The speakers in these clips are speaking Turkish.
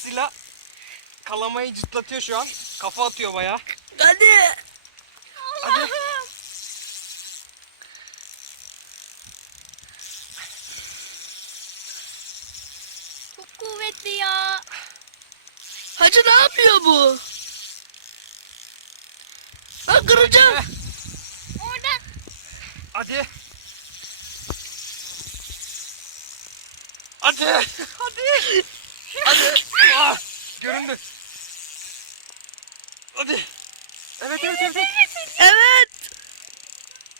oltasıyla kalamayı cıtlatıyor şu an. Kafa atıyor bayağı. Hadi. Hadi. Çok kuvvetli ya. Hacı ne yapıyor bu? Ha kıracağım. Orada Hadi. Hadi. Hadi. Hadi. Ah, göründü. Hadi. Evet evet evet. evet. Evet.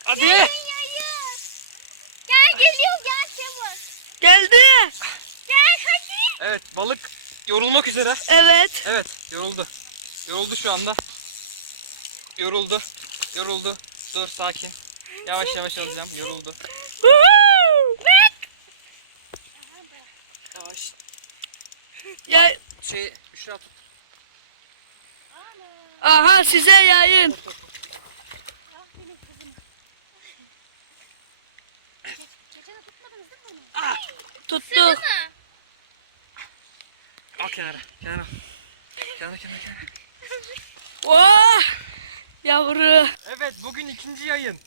Hadi. yayın. Gel geliyor gel çabuk. Geldi. Gel hadi. Evet balık yorulmak üzere. Evet. Evet yoruldu. Yoruldu şu anda. Yoruldu. Yoruldu. Dur sakin. Yavaş yavaş alacağım. Yoruldu. Yavaş. Ya, Şey Büşra tut. aha size yayın. Geçen tutmadınız değil mi bunu? Tuttuk. Al kenara. Kenara. Kenara kenara kenara. Oh. Yavru. Evet bugün ikinci yayın.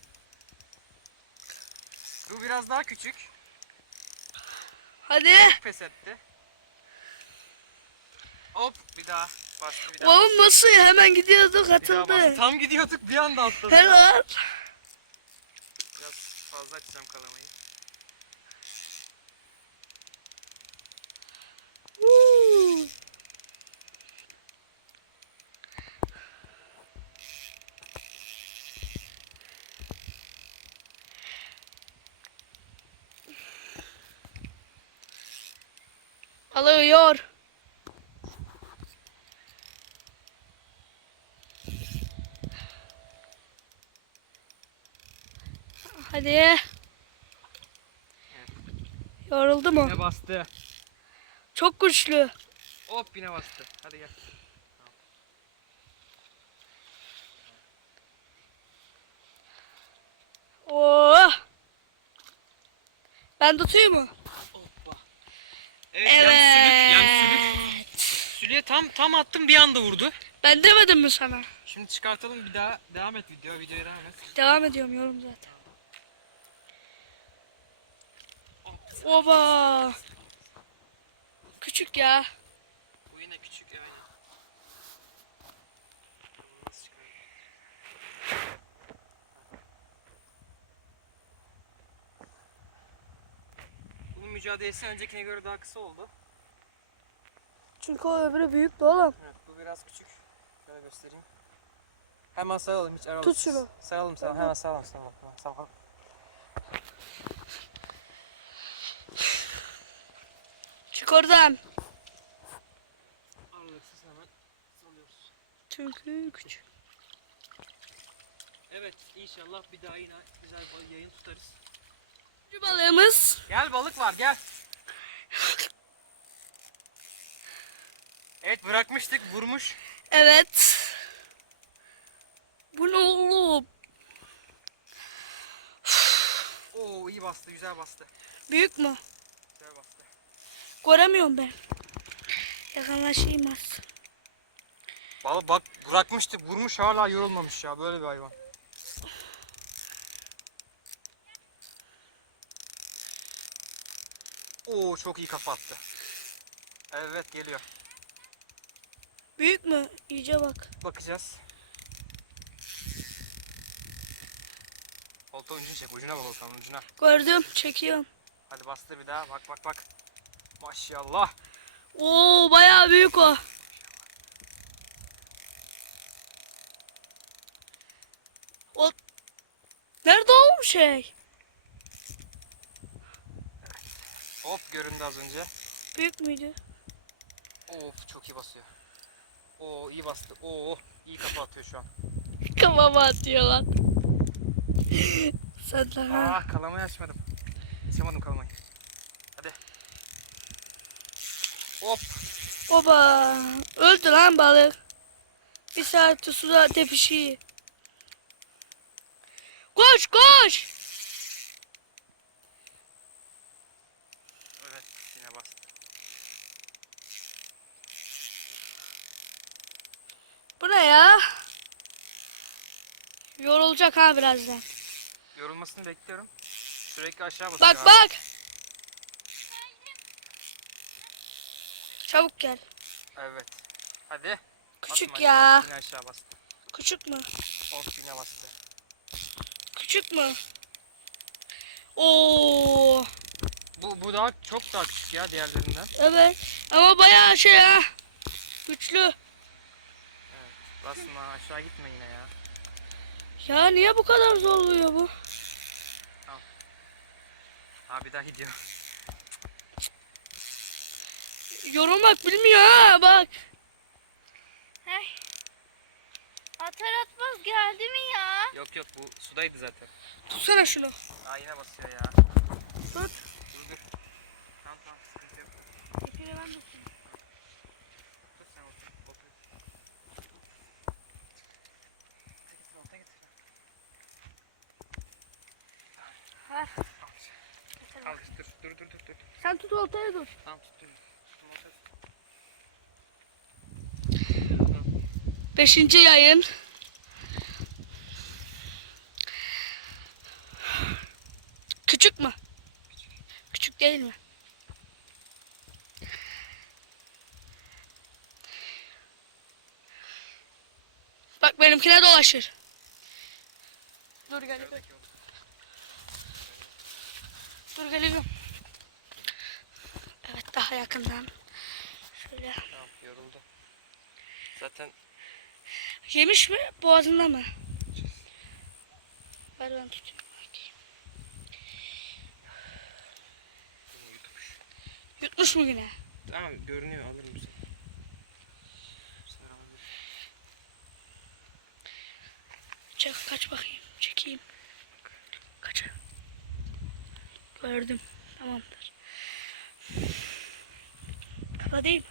Bu biraz daha küçük. Hadi. Pes etti. Hop bir daha. Bastı bir daha. Oğlum nasıl ya? Hemen gidiyorduk atıldı. Tam gidiyorduk bir anda atladı. Helal. Biraz fazla açacağım kalamayı. Huu. Alıyor. Hadi. Yoruldu mu? Yine bastı. Çok güçlü. Hop yine bastı. Hadi gel. Oh. Ben tutayım mı? Hoppa. Evet, Yem sülük. Evet. Sülüğe tam tam attım bir anda vurdu. Ben demedim mi sana? Şimdi çıkartalım bir daha devam et video. Videoya devam et. Devam ediyorum yorum zaten. Oba. Küçük ya. Bu yine küçük yani. Nasıl çıkar? Mücadelesi öncekine göre daha kısa oldu. Çünkü o öbürü büyüktü oğlum. Evet bu biraz küçük. Şöyle göstereyim. Hemen sayalım hiç aralıksız. Tut şunu. Sayalım sayalım hemen sayalım. Hemen sayalım. Çık oradan. Aralıksız hemen salıyoruz. Çünkü küçük. Evet inşallah bir daha yine güzel bir yayın tutarız. Şu balığımız. Gel balık var gel. Evet bırakmıştık vurmuş. Evet. Bu ne oğlum? Oo iyi bastı güzel bastı. Büyük mü? Güzel bastı. Göremiyorum ben. Yakınlaşayım az. Balık bak bırakmıştı vurmuş hala yorulmamış ya böyle bir hayvan. Oo çok iyi kafa attı. Evet geliyor. Büyük mü? İyice bak. Bakacağız. Olta ucunu çek ucuna bak oltanın ucuna. Gördüm. Çekiyorum. Hadi bastı bir daha bak bak bak. Maşallah. Oo bayağı büyük o. O Nerede o şey? Hop göründü az önce. Büyük müydü? Of çok iyi basıyor. Oo iyi bastı. Oo iyi kafa atıyor şu an. Kafama atıyor lan. Sen daha. Ah kalamayı açmadım. Açamadım kalamayı. Hadi. Hop. Oba. Öldü lan balık. Bir saat suda tepişiyor. Koş koş. ya. Yorulacak ha birazdan. Yorulmasını bekliyorum. Sürekli aşağı basıyor. Bak abi. bak. Çabuk gel. Evet. Hadi. Küçük ya. Yine aşağı bastı. Küçük mü? Of yine bastı. Küçük mü? Oo. Bu bu daha çok daha küçük ya diğerlerinden. Evet. Ama bayağı şey ya. Güçlü. Basma aşağı gitme yine ya. Ya niye bu kadar zorluyor bu? Abi daha gidiyor. Yorulmak bilmiyor ha bak. Ay. Atar atmaz geldi mi ya? Yok yok bu sudaydı zaten. Tutsana şunu. Aa yine basıyor ya. Tut. Dur dur. Tamam tamam sıkıntı yok. İpini ben tutayım. Ha. Al dur dur dur dur dur. Sen tut oltaya dur. Tamam tuttum. Tuttum. Beşinci yayın. Küçük mü? Küçük değil mi? Bak benimkine dolaşır. Dur gel. Dur geliyorum. Evet daha yakından. Şöyle. Tamam yoruldu. Zaten Yemiş mi? Boğazında mı? Ver ben bunu yutmuş. Yutmuş mu yine? Tamam görünüyor alırım alabilirim. Çek kaç bakayım. Çekeyim. Kaç. Gördüm. Tamamdır. Mi?